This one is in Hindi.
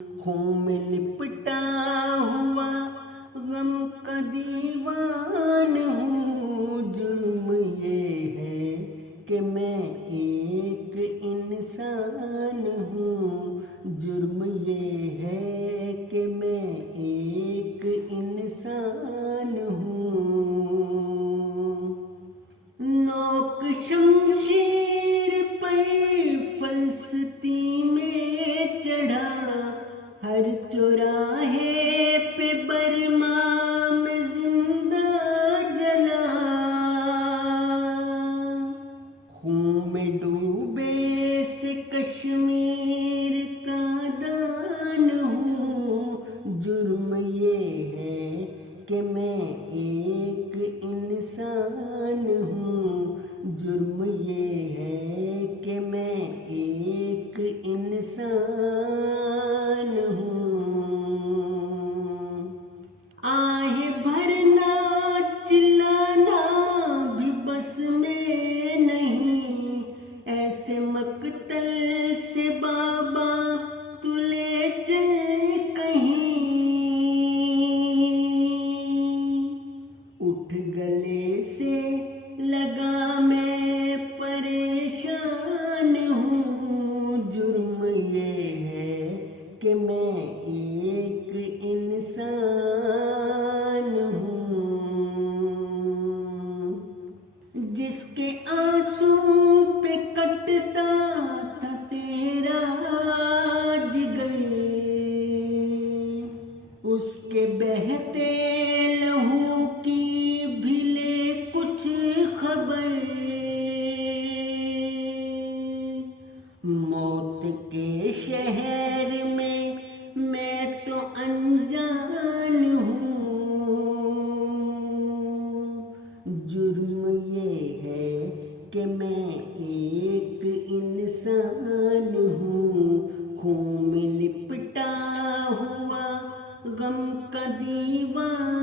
हूँ मैं लिपटा हुआ गम का दीवान हूँ। जुर्म ये है कि मैं एक इंसान हूँ। जुर्म ये है कि मैं एक इंसान हूँ। नोक शमशीर पर फलसती में चढ़ा, हर चौराहे पे बर्मा में जिंदा जला। खून में डूबे से कश्मीर का दान हूँ। जुर्म ये है कि मैं एक इंसान हूँ। जुर्म ये है कि मैं एक इंसान हूँ। आहे भरना चिल्लाना भी बस में नहीं, ऐसे मकतल से बाबा तू ले चल कहीं। उठ गले से लगा मैं परेशान हूँ। जुर्म ये है कि मैं एक इंसान हूँ। जिसके आंसू पे कटता था तेरा जिगर, उसके बहते लहू की भी ले कुछ खबर। मौत के शहर में मैं तो अनजान हूँ। जुर्म ये है कि मैं एक इंसान हूँ। खून में लिपटा हुआ गम का दीवान